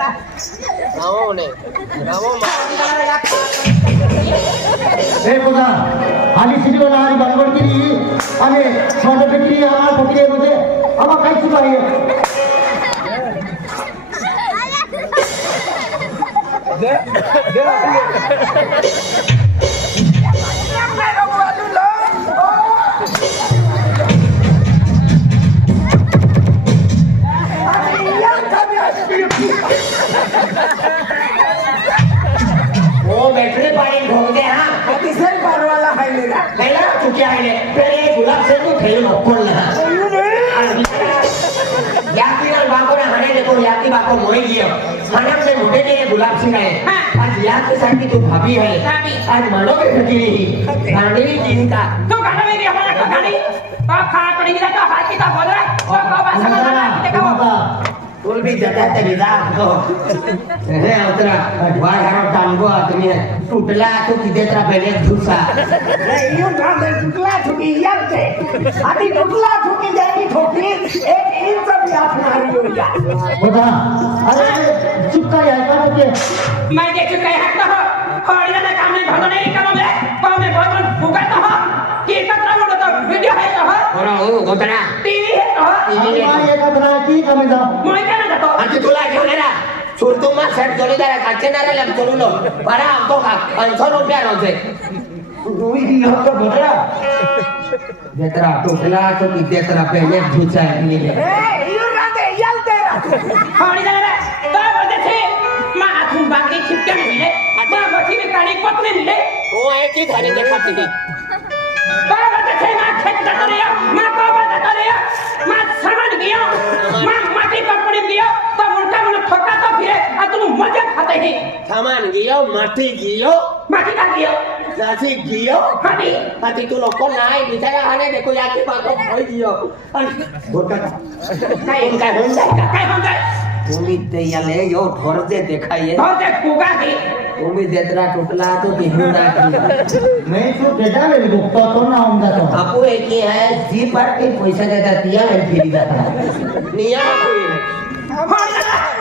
गावो ने गावो हे बघा आली सिटी वाला हरी बनवड केली आणि छोटे पेटी आम्हाला फकीरे मध्ये आम्हा काय चुका आहे वो बैटरी पानी ढोक दे हाँ किसने परवाला है मेरा पहला तू क्या है पहले गुलाब से तो खेल खोल ना यात्री ना बाको ना हने देखो यात्री बाको मोई गियो हने से मुझे के गुलाब सिंह है आज याद के साथ की तू भाभी है आज मानो के फकीरी गाड़ी चिंता तो गाना में गया हमारा गाड़ी तो खा पड़ी गिरा तो हाथ की तो बोल रहा तो बाबा समझ ना देखो तुल भी जता तरीदा तो हे उतरा वार हरो टांगो तुम्ही टूटला तो किती तर पहिले धुसा नहीं यूं ना टुकला ठुकी यार से आधी टुकला ठुकी जाएगी ठोकी एक इन सब याद मारी हो जा बघा अरे चुका आहे का ते मैं देख चुका है तो और ना काम नहीं भलो नहीं काम में बहुत फुगा तो की कतरा मोड़ तो वीडियो है तो बरा ओ गोतरा टीवी है तो आम्हा एका धराची कमी जा मोय काय ना तो आणि तुला घेऊन येणार सुरतुमा सेट जोडीदार काचेनारा लग चलूलो para हमको का 500 रुपया रोजे तुम्ही ही हक्क भरा जेतरा टोकला तो किती तर पहिले धुचा आहे ए यूं ना दे याल तेरा और ना तो बोलते थे मां तुम बाकी छिपके में मिले मां बची में काली पत्नी मिले वो एक ही धारी दिखाती थी बोलते थे मां खेत जाता रहा मां को बताता रहा मां सामान गया मां माटी कंपनी गया तो उल्टा मन ठोका तो फिरे आ तुम मजे खाते ही सामान गियो माटी गियो माटी का गया नासी गियो हादी हाती तू लोक नाही बिचारा हाने देखो याची बाको होई गियो आणि गोटा काय होऊन जाय का काय होता तुम्ही ते याले यो ढोरते देखाये बहुत फुगा ही तुम्ही देतरा टुकला तो बिहुना नाही तो बेटा ले गुप्ता तो ना होऊन जातो आपू एक ही है जी पर के पैसा देता तिया में फिरी जाता नियम कोई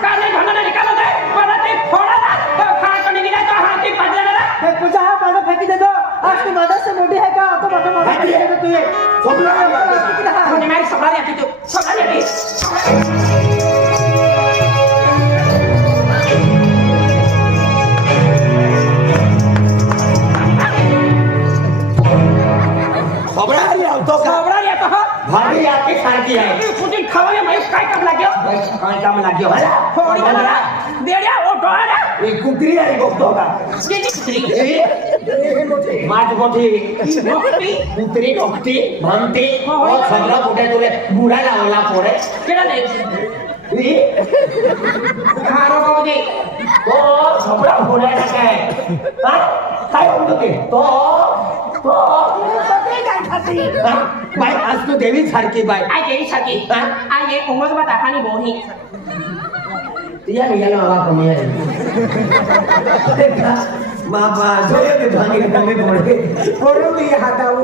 काले भंगने निकालो दे बोलते फोड़ा ना तो खा तो नहीं मिला तो हाथी पड़ जाना हे पूजा हा पाडा फेकी देतो आज तू माझा से मोठी आहे का तो मोठा आहे का तू सोपला तूने मेरी सपना दिया तू सपना दिया खबरा लिया तो सपना लिया तो भाभी आके खाती है कुछ दिन खावे मैं काय काम लाग्यो काय काम लाग्यो हला फोड़ी ना देड़िया ओ डोरा एक कुकरी है गोतो का ये कुत्री माट मोठी नोकरी कुत्री डोकटी भामटी और सगळा कुठे तुले बुडा लावला पोरे केला नाही खारो बाबूजी तो सगळा बुडा काय हा काय होतो ते तो बाय आज तू देवी सारखी बाय आई देवी सारखी आई ये उमर बात आखानी बोही तिया याला आवा कमी आहे बाबा जोये के भांगी कमी पडे पोरो भी हातावू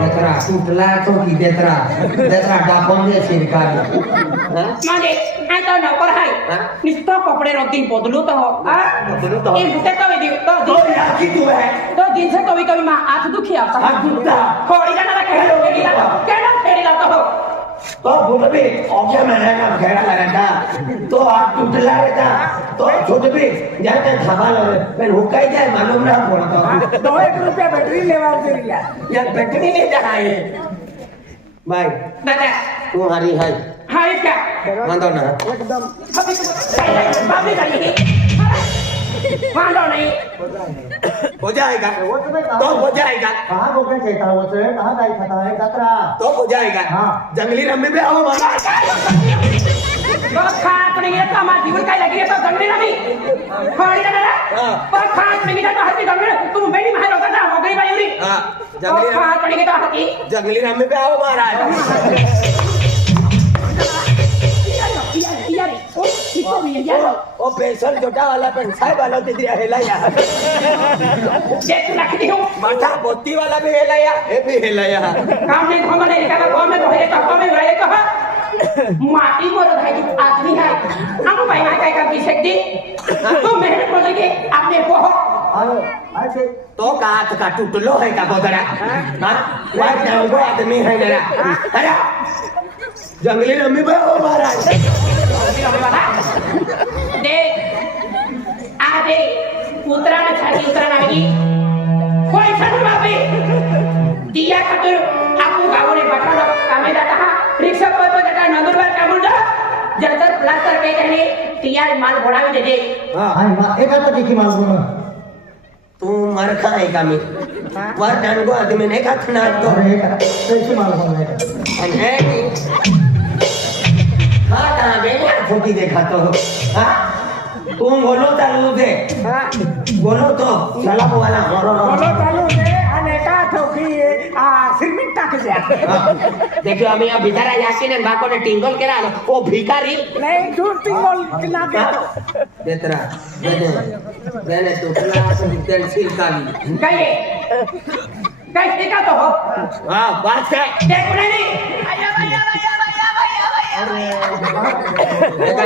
देतरा टूटला तो की देतरा डापन दे सिरका मागे आई तो नौकर है निस्तो कपड़े रोटी बदलू तो बदलू तो ये बुते तो भी तो याकी तू है तो दिन से कभी कभी मां हाथ दुखी आता हाथ दुखता थोड़ी जाना कहना फेरी लाता हो तो बोलबे ओके मैंने काम घेरा लगाता तो हाथ टूटला रहता तो छोटे भी जाते धमाल हो पर हुकाई जाए मालूम ना पड़ता 2 रुपया बैटरी लेवा दे लिया यार बैटरी नहीं जाए भाई दादा तू हरी है हां इसका मानो ना एकदम बाबी जाइए मानो नहीं हो जाएगा तो हो जाएगा कहाँ बोलने कहता है वो से कहाँ गाय खाता है कतरा तो हो जाएगा हाँ जंगली रम्मी में आओ मारा तो खाट नहीं है तो हमारा जीवन का लगी है तो जंगली रमी खाड़ी ना ना पर खाट नहीं है तो हर की जंगली तुम मेरी मार होता था हो गई भाई उरी हां जंगली खाट नहीं है तो हर की जंगली रम्मी में आओ मारा ओ पेशल जोटा वाला पेंसाई वाला तिदी हेला या देख रखती हूं माथा बोती वाला भी हेला या ए भी हेला या काम नहीं होगा नहीं का काम में रहे तो काम में रहे तो माटी मरद है तू आदमी है हम भाई ना काय का विषय दी तू मेहनत कर के आपने को अरे तो का हात का तुटलो है का बोदरा हां वाट जाऊंगो आदमी है जरा अरे जंगली रमी बे ओ महाराज देख आगे उतराना छाती उतराना आगी कोई सन बापे दिया खातर आपको गावने बटाला कामे जाता हा रिक्शा पर तो जाता नंदुरबार कामून जा जलतर प्लास्टर के कहने तैयार माल घोड़ावी दे दे हां एक आता देखी माल बोल तू मर खाए का मी वर जाऊंगो आदमी नहीं खाना तो अरे कैसे माल बोल रहा है अरे हां कहां बेटा छोटी देखा तो हां तू बोलो चालू दे हां बोलो तो सलाम वाला बोलो चालू दे आणि का ठोकी सिरमिट टाक द्या देखो हमें यहाँ बिचारा जाके ने बाको ने टिंगल केला वो भिखारी नाही दूर टिंगल ना देतो देतरा देने तो क्लास पेंसिल काली काय का तो हो हां बात है देख नहीं आया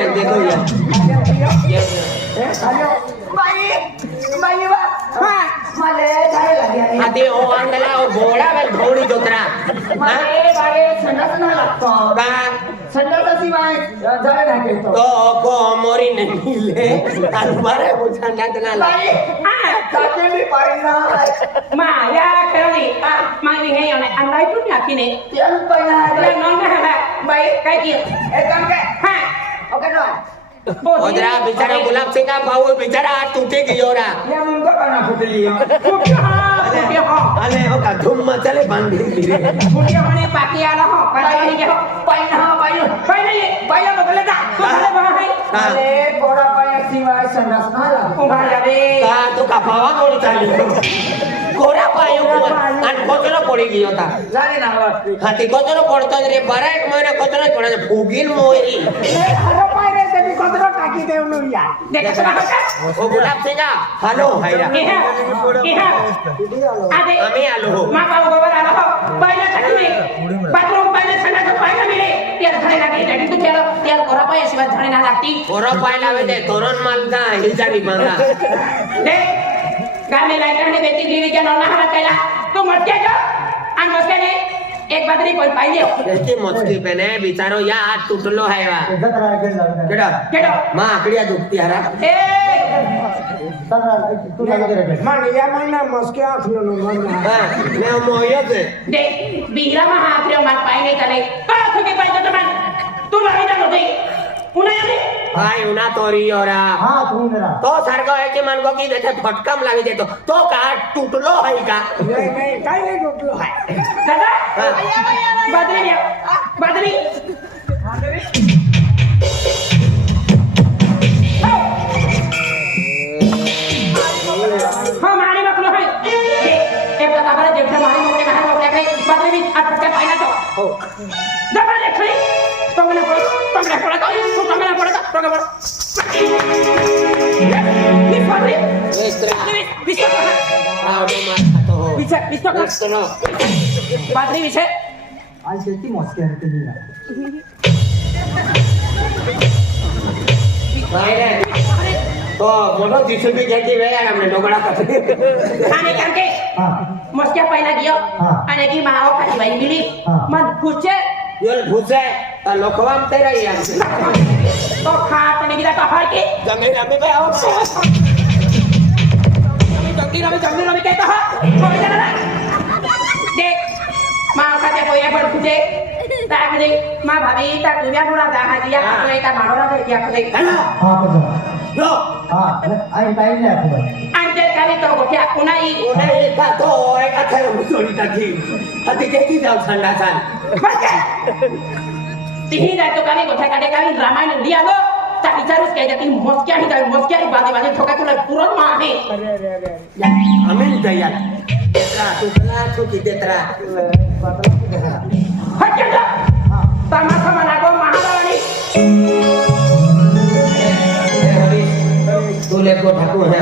देखो ये बाई वा मले काय लागली आधी ओ अंगला ओ घोडा वेल घोडी दोतरा मले बागे संडास ना लागतो का संडास शिवाय जाळे ना घेतो तो को मोरी ने मिले अरे बुझांडा ना बाई ताके मी पाहिना माया खेळली मागणी हे येणे अंगाई तू नाकीने तेल पहिला ते नॉन ना बाई काय की एक काम काय हां ओके नो ओदरा बिचारा गुलाब सिंह का भाऊ बिचारा टूटे गयो रा या मुंगो काना फुटली फुटे हो अरे हो का धूम मचले बांधी रे फुटे होने बाकी आला हो पाणी के हो पाणी बदले जा तू झाले बहा है अरे गोरा पाया शिवाय संडास ना लागतो रे का तो का पावा गोडी चालली गोरा पायो आणि कोचरो पडी गयो ता झाले ना वाटते हाती कोचरो पडतो रे बरा एक महिना कोचरो पडा फुगील मोरी हरो पाय रे ते कोतरो टाकी देऊ या देख ओ गुलाब सिंह हॅलो हायरा आदे आम्ही आलो हो मा पाव गोबर आला हो पहिला टाकली बाथरूम पहिला संडास पहिला मिले त्याला झाले लागले डॅडी तू त्याला गोरा पाया शिवाय झाले ना लागती गोरा पाय लावे दे तोरण मालका हिजारी बांधा दे गामे लायकाने बेटी दीवीच्या नवना हात केला तू मटके जा आणि मस्केने एक बादरी पण पाहिली देखी मस्ती पेने बिचारो या हात तुटलो है वा जत्रा केला केडा केडो मा आकडिया दुखती हरा ए तू लागे रे मन या महिना मस्के आखलो नो मन हां मैं मोयत दे बिहरा मा हात रे मार पाय नाही चले का थके पाय तो मन तू नाही जानो दे पुन्हा येते भाई उना तोरी ओरा हां तू मेरा तो सारखो है की मन को की देते फटकम लावी देतो तो का टूटलो है का नाही काय नाही डोकलो हाय दादा बादरी या बादरी हां मारी बकलो है एक दादा बरे जेवढा मारी मोठे बाहेर मोठे काय बादरी मी आत फटका पाहिला तो हो दादा देखली तंगना पडा तू तंगना पडा ni padre visto padre vice आज किती मस्ती आहे ते दिला भाई रे तो मोठो जिसुबी घ्यायची वेळ आहे आपले डोगडा करते आणि करके हां मस्क्या पहिला गियो हां. आणि की माव खाली बाई मिली हां. मन खुचे योल भुसे लोकवाम तेरा ही तो खाट आणि गिरा तो हर के जंगली रमी पे आओ जंगली रमी कहता है देख माव खाते कोया पर खुचे ताकदे मा भाभी ता तुया गुणा दा हा दिया खाते ता माडोरा दे दिया खाते हां बघा लो हां आई टाइम नाही आपण अंते काली तो गोट्या कुणाई उन्हें एका तो एका थे मुसोडी टाकी अति केकी जाऊ थंडा सान बस तिही जातो काली गोट्या काटे काली रामायण लिया लो ता विचारूस काय जाती मस्क्या ही जाऊ मस्क्या ही बाजे बाजे ठोका तुला पुरण मा आहे अमीन दया तेरा तुला चुकी तेरा हट जा तमाशा मना को महारानी तूले को ठाकू है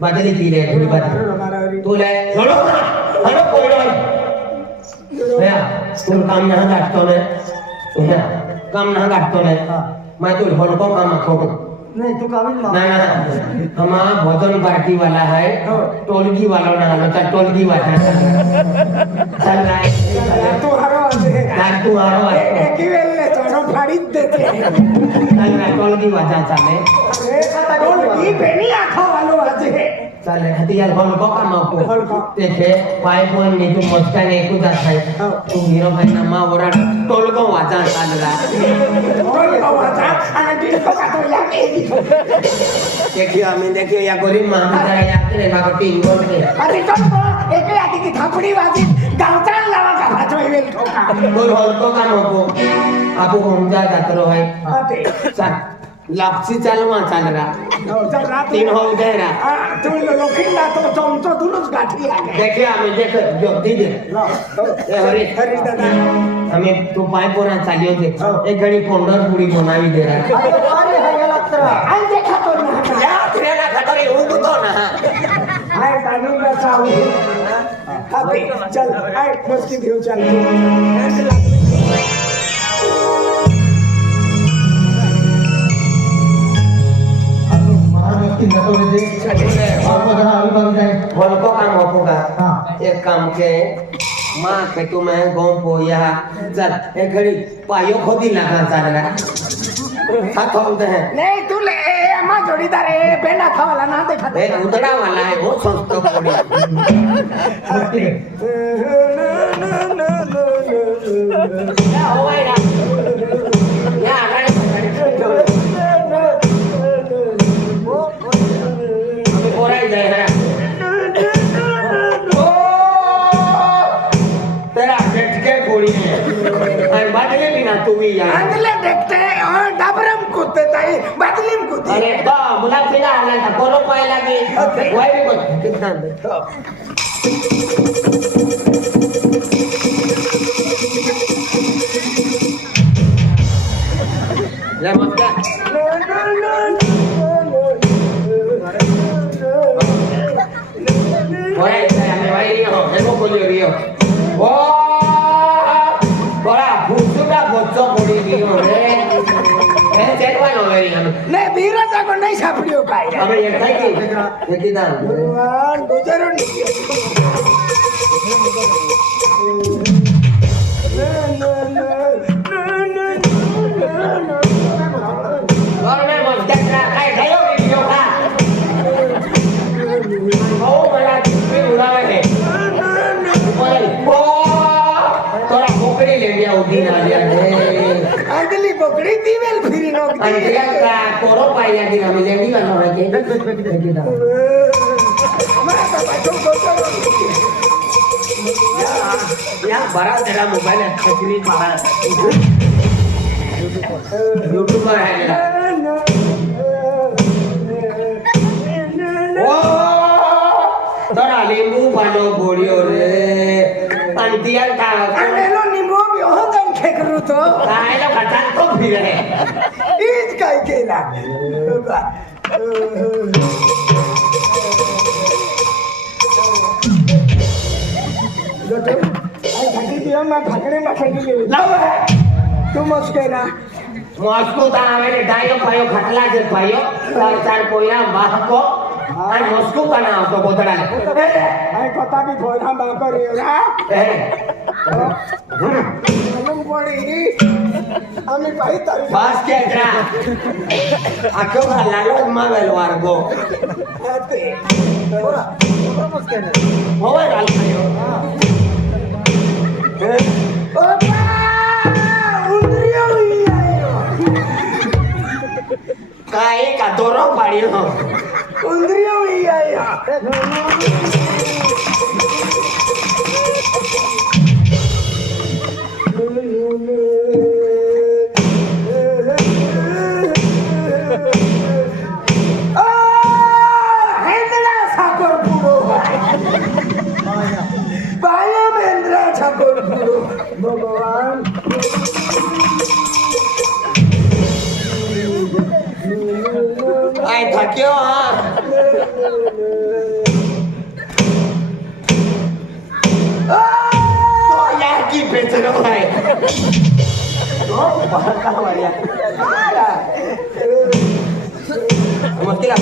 बादली तीरे थोड़ी बात तूले छोड़ो हलो कोई नहीं भैया तुम काम यहाँ जाटो ने भैया काम ना गाठतो नाही मैं तू ढोलको काम आखो नाही तू कावीन ना ना हमारा भजन पार्टी वाला है टोलगी वाला ना होता टोलगी वाला चल रहा है तू हरो तू हारो एक ही वेळेला चोरो फाडीत देते चल रहा टोलगी वाजा चाले ही बेनी आखो वालो वाजे चाले हतियार ढोलको काम आखो ढोलको. तेथे पाय पण मी तू मस्का ने एकू जात है तू हीरो भाई ना मा वरा टोलको वाजा चाल रहा वाजा आणि डिस्को काढतो लागे देखिए या गरीब मामी जरा याद रे ना गटी इंगोल के अरे चलो एक आती की थापडी वाजी गावचा लावा का भाजो वेल ठोका बोल हलको काम होको आपो होमजा जातरो है अते चल लापसी चालवा चाल रहा चल रात तीन हो गए रा तू लोखिंडा तो चमचो दुनुच गाठी लागे देखिए हमें देख जो दीदी ए हरी हरी दादा हमें तो पाय पोरा चालियो थे एक घड़ी पंडर पूरी बनावी दे रहा अरे हाय लागतरा आई देखा तो ना या त्रेना खतरी हूं तो ना आई तानू का चाऊ अते चल आई मस्ती घेऊ चल महाराष्ट्र जातो रे आपको जरा अभी बन जाए हलको काम होगा हाँ. एक काम के माँ के तुम्हें गाँव को यहाँ चल एक घड़ी पायो खोदी लगा चल रहा हाथ होते हैं नहीं तू ले अम्मा जोड़ीदार है बेना था वाला ना देखा ए उतरा वाला है वो सस्ता पड़ी क्या हुआ यार क्या अगर अभी पूरा ही जाएगा ओ तेरा बेट के गोली है और बादले लेना तू भी यार अंगले देखते और डबरम कुत्ते ताई बदलीम कुत्ते अरे बा मुलाक से ना आना था कोलो पाए लगी वही भी कुछ कितना ले मस्का वही हमें वही नहीं हो देखो कोई रियो ओ बड़ा भूसुका बच्चा पड़ी रियो रे ए चेकवा नो मेरी हम नहीं बीरजा को नहीं सापड़ियो काय हमें ये खाई की ये किधर भगवान गुजरो और मैं मस्का खाई खायो वीडियो का ओ बड़ा भी उड़ावे है ओए ओ तोरा बोकड़ी ले लिया उदी ना लिया रे अंगली पकड़ी थी वेल फिरी नो अंतिया का कोरो पाया कि हम लेडी वाला है के मैं तो बच्चों को यार बड़ा तेरा मोबाइल है खजरी मारा यूट्यूबर है मेरा ओ तोरा लींबू पालो बोलियो रे अंतिया का अंगलो निमो भी हो दम खेकरू तो काय लो खटान तो फिर है इज काय केला लोटो आई भाटी दियो मैं भाकरे में खड़ी ले लाव तू मस्के ना मस्को ता आवे डायो पायो खटला जे पायो चार चार कोया बाहको आई मस्को कना तो गोतरा आई कथा भी भोरा बा करियो ना ए हम पड़ी আমি পাই তার बास के एकरा आखो का लालो मा वेलवार गो হাতে ओरा मस्के ना होवे गाल खायो ওপা উন্দ্রিয় হইয়াयो काय का दोरो पाडियो उंदरियो हइयायो হেন্দ্রা সাগর পুরো পায়া মেন্দ্রা সাগর পুরো ভগবান आई थकियो हां तो यार की बेचनो है तो बाका वाड्या मस्ती का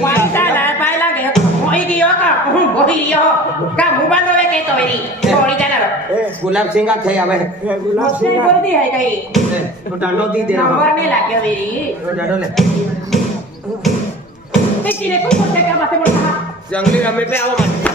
Manta la baila que hoy que yo का मोबाइल वे के तो मेरी थोड़ी जाना गुलाब सिंह का थे आवे मुझसे बोलती है कहीं तो डालो दी दे नंबर नहीं लाके मेरी तो डालो ले किसी ने कोई पूछे क्या बातें बोल रहा जंगली रमे पे आओ मत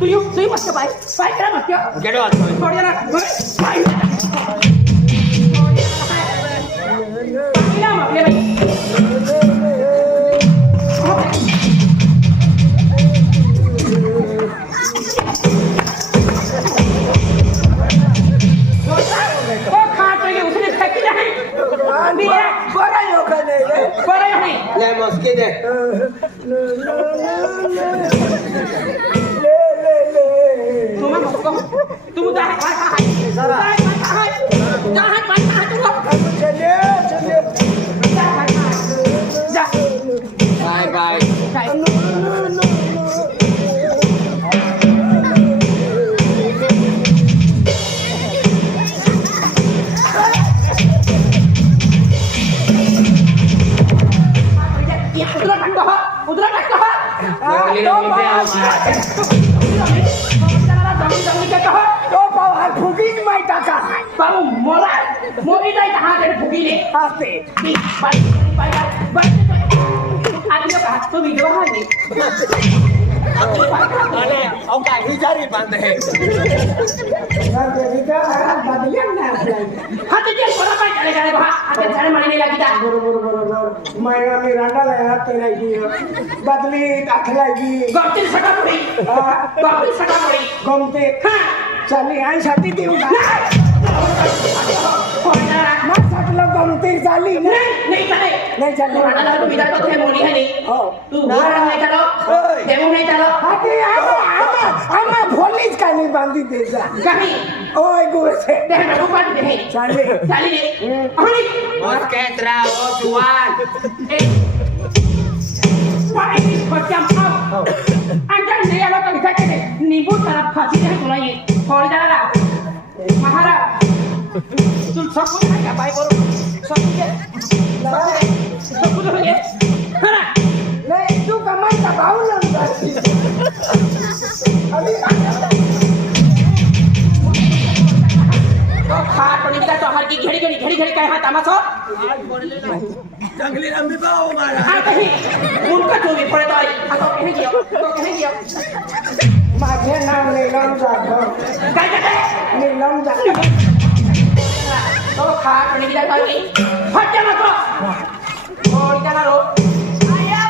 तू मत भाई भाई क्या मत क्या गेटो आतो छोड़ ना भाई ना मत ले भाई वो खाट के उसने फेंकी नहीं बड़ा योगा नहीं बड़ा नहीं ले मस्की दे तुम मत तुम जा बाय बाय उधर जंगली रमे पे आओ तो पाव फुगी माई टाका बाबू मोरा मोरी नहीं कहाँ तेरे फुगी ने आस्ते आदमी का हाथ तो वीडियो हाथ नहीं अरे औ का ही जारी बंद है ना तेरी का बदलिया ना हाथ तो जेल कोना पाई चले जाने बाहर आते छाने मारने लगी था बरोबर मैं मिरांडा लाया तेरा की बदली दाखलागी गप्पी सटा पड़ी गमते हाँ चली आई साठी देऊ मां साटला गमते चाली नहीं चले नहीं चले राणा तो विदा तो थे मोरी है नहीं हो तू बोरा नहीं चलो देवो नहीं चलो हाथी आमा भोलीज का नहीं बांधी दे जा कहीं ओए गुसे देख मैं ऊपर दे चाली ने अरे बस केतरा ओ जुआन पानी बच्चा आओ अंदर ले आलो तो इधर के नींबू तरफ फांसी दे बोला ये छोड़ डाला महाराज तू सब कुछ क्या भाई करो सब कुछ हो गया हां नहीं तू कमाई का भाव लंगा अभी तो खाट पड़ी का तो हर की घड़ी कहे हां तमाशा जंगली रमे पे आओ मारा हां कहीं उनका जो भी पड़े तो कहे गया माझे नाम नीलम जाधव काय कहते नीलम जाधव तो खाट पड़ी का तो हट जा मत और क्या रो आया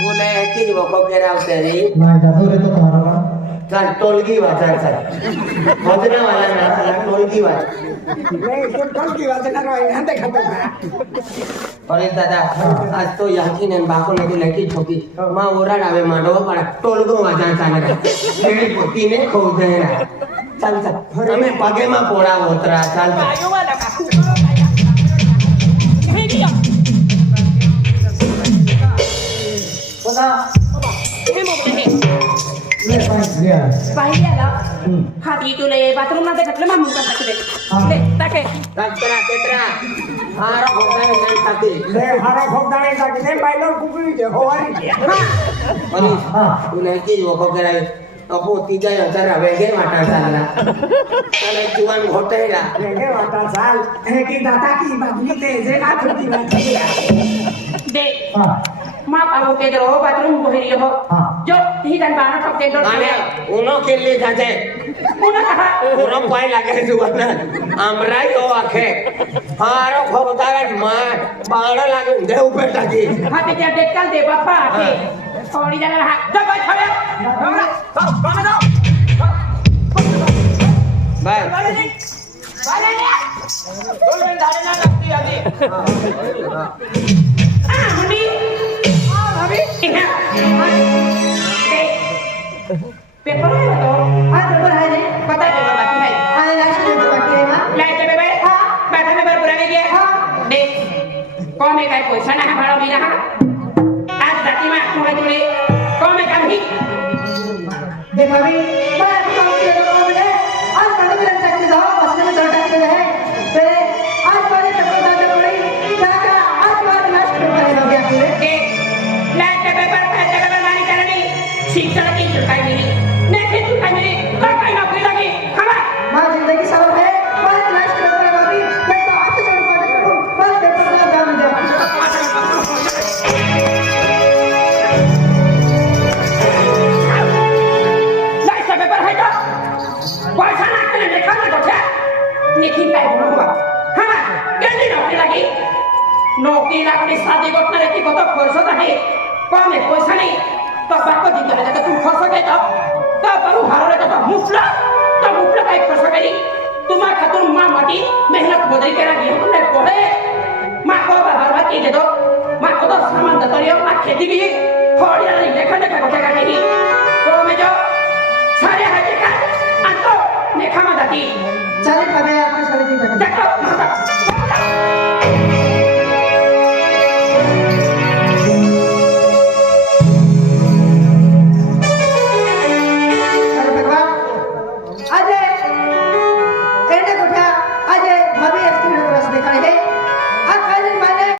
बोले की वो को केरा उतरी नाही जातो रे तो तारा चल टोलगी वाचा चल भजना वाला ना चला टोलगी वाचा नहीं तो कल की बात करो यहां तक खत्म अरे दादा आज तो याकी ने बाको ने लकी ठोकी मां ओरा आवे मांडो पण टोलगो वाचा चाले तेरी पोती ने खो दे ना चल चल हमें पगे में पोड़ा होतरा चल आयो वाला का कहे दिया बघा हे मोबाईल ले पाहिजे पाहिजे आला हाती तुले बाथरूम मध्ये घातलं मामून का टाकले टाके कचरा केतरा हारा होता है ताती ले हारा खोदाने का ने बाइलो कुकड़ी दे होवारी अनि तूने की वो को केरा अपो तीजा हजार आवेगे वाटा चालला चले जुवान घोटेला लेके वाटा साल है कि दाता की बदली दे जे ना थी दे माँ पापो के दरो बाथरूम बोहिरी हो हाँ। जो ती dan बाना ठोक दे दो মানে উনো কিনলি যাচ্ছে उन्हें कहा উনো কয় লাগে জুয়ানা আমরাই তো আখে হারো খবরদার মা বাড়া লাগে দেউ পেটাকি हाँ ते क्या देखता दे बापा आके थोड़ी जाना रहा जब भाई छोड़े हमरा कौन दो ভাই वाले नहीं गोल में डाले ना लगती आदि हाँ मम्मी हाँ भाभी पेपर है तो हाँ पेपर है जी पता है पेपर बाकी है हाँ लास्ट पेपर बाकी है हाँ लाइट पे बैठ हाँ। बैठा में बुरा नहीं गया हाँ। देख कौन में काय पैसा ना है भाड़ा भी ना आज राती में थोड़े थोड़े कौन में काम ही देख अभी मैं काम किया तो काम है आज मैंने भी रख सकते जाओ बस में चढ़ सकते हैं पहले आज वाले पेपर दादा पड़ी क्या क्या आज वाला लास्ट पेपर है अभी आपके देख लाइट पे पेपर मानी करनी शिक्षा की चुकाई मिली नहीं चुकाई मिली तो कहीं नौकरी लगी हमारा माँ जिंदगी सवाल है मैं लास्ट पेपर है अभी मैं तो आज से शुरू कर दूँ मैं पेपर का जान दे लाइट पे पेपर है तो पैसा ना करने देखा ना तो क्या निखिल टाइप हुआ हाँ कैसे नौकरी लगी नौकरी लगने शादी करने रहती को तो खर्च है कम है पैसा नहीं तो बाको जीत रहे तो तुम खर्च गए तो बरू हारो रहे तो मुफला का खर्च करी तुम्हारे खातिर माँ मटी मेहनत बदल के रखी तुमने पढ़े माँ को बर्बाद की दे दो माँ को तो सामान दे दो माँ खेती की